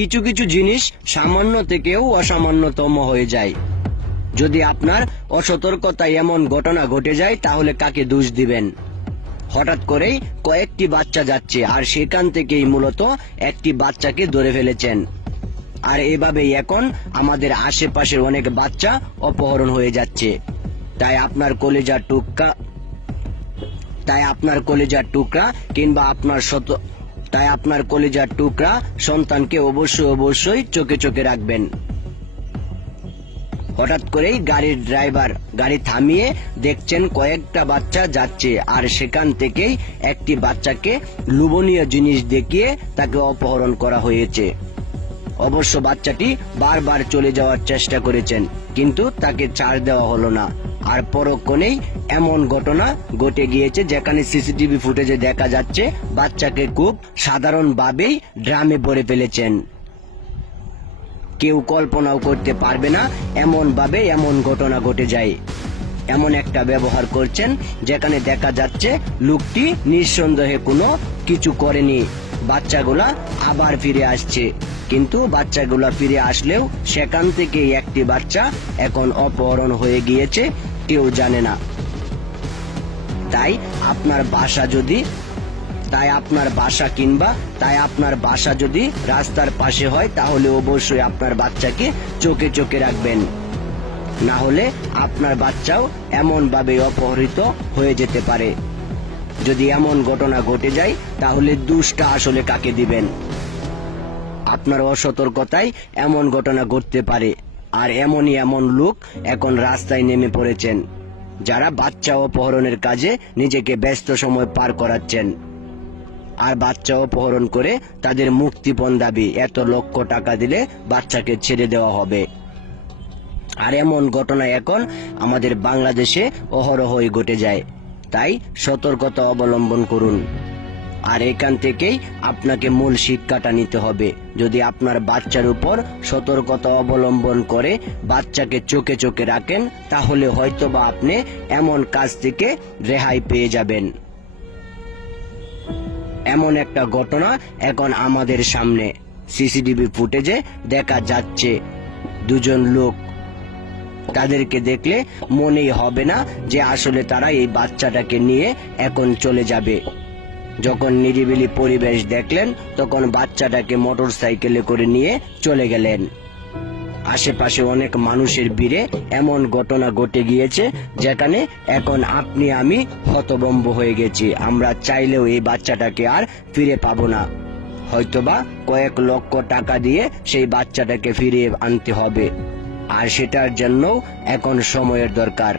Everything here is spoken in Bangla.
কিছু কিছু জিনিস সামান্য থেকেও অসামান্যতম হয়ে যায়। যদি আপনার অসতর্কতায় এমন ঘটনা ঘটে যায় তাহলে কাকে দোষ দিবেন? হঠাৎ করেই কয়েকটি বাচ্চা যাচ্ছে আর সেখান থেকেই মূলত একটি বাচ্চাকে ধরে ফেলেছেন। আর এভাবেই এখন আমাদের আশেপাশের অনেক বাচ্চা অপহরণ হয়ে যাচ্ছে। তাই আপনার কলিজার টুকরা কিংবা আপনার কলিজার টুকরা সন্তানকে অবশ্যই চোখে চোখে রাখবেন। হঠাৎ করেই গাড়ির ড্রাইভার গাড়ি থামিয়ে দেখছেন কয়েকটা বাচ্চা যাচ্ছে আর সেখান থেকেই একটি বাচ্চাকে লোভনীয় জিনিস দেখিয়ে তাকে অপহরণ করা হয়েছে। অবশ্য বাচ্চাটি বারবার চলে যাওয়ার চেষ্টা করেছেন, কিন্তু তাকে ছাড় দেওয়া হলো না। আর পরক্ষণেই এমন ঘটনা ঘটে গিয়েছে যেখানে সিসিটিভি ফুটেজে দেখা যাচ্ছে বাচ্চাকে খুব সাধারণভাবেই ড্রামে ভরে ফেলেছেন। কেউ কল্পনাও করতে পারবে না এমন ঘটনা ঘটে যায়। এমন একটা ব্যবহার করছেন যেখানে দেখা যাচ্ছে লোকটি নিঃসন্দেহে কোনো কিছু করেনি। বাচ্চাগুলা আবার ফিরে আসছে, কিন্তু বাচ্চাগুলা ফিরে আসলেও সেখান থেকে একটি বাচ্চা এখন অপহরণ হয়ে গিয়েছে, কেউ জানে না। তাই আপনার বাসা যদি রাস্তার পাশে হয় তাহলে অবশ্যই আপনার বাচ্চাকে চোখে চোখে রাখবেন, না হলে আপনার বাচ্চাও এমন ভাবে অপহৃত হয়ে যেতে পারে। যদি এমন ঘটনা ঘটে যায় তাহলে দোষটা আসলে কাকে দিবেন? আপনার অসতর্কতায় এমন ঘটনা ঘটতে পারে। আর এমন লোক এখন রাস্তায় নেমে পড়েছেন, যারা বাচ্চা অপহরণের কাজে নিজেকে ব্যস্ত সময় পার করাচ্ছেন। আর বাচ্চা অপহরণ করে তাদের মুক্তিপণ দাবি, এত লক্ষ টাকা দিলে বাচ্চাকে ছেড়ে দেওয়া হবে। আর এমন ঘটনা এখন আমাদের বাংলাদেশে অহরহই ঘটে যায়। তাই সতর্কতা অবলম্বন করুন। আর এখান থেকেই আপনাকে মূল শিক্ষাটা নিতে হবে। যদি আপনার বাচ্চার উপর সতর্কতা অবলম্বন করে বাচ্চাকে চোখে চোখে রাখেন তাহলে হয়তোবা আপনি এমন কাজ থেকে রেহাই পেয়ে যাবেন। এমন একটা ঘটনা এখন আমাদের সামনে সিসিটিভি ফুটেজে দেখা যাচ্ছে। দুজন লোক, তাদেরকে দেখলে মনেই হবে না যে আসলে তারা এই বাচ্চাটাকে নিয়ে এখন চলে যাবে। যখন নিরিবিলি পরিবেশ দেখলেন তখন বাচ্চাটাকে মোটরসাইকেলে করে নিয়ে চলে গেলেন। আশেপাশে অনেক মানুষের ভিড়ে এমন ঘটনা ঘটে গিয়েছে যেখানে এখন আপনি আমি হতভম্ব হয়ে গেছি। আমরা চাইলেও এই বাচ্চাটাকে আর ফিরে পাবো না। হয়তোবা কয়েক লক্ষ টাকা দিয়ে সেই বাচ্চাটাকে ফিরিয়ে আনতে হবে, আর সেটার জন্য এখন সময়ের দরকার।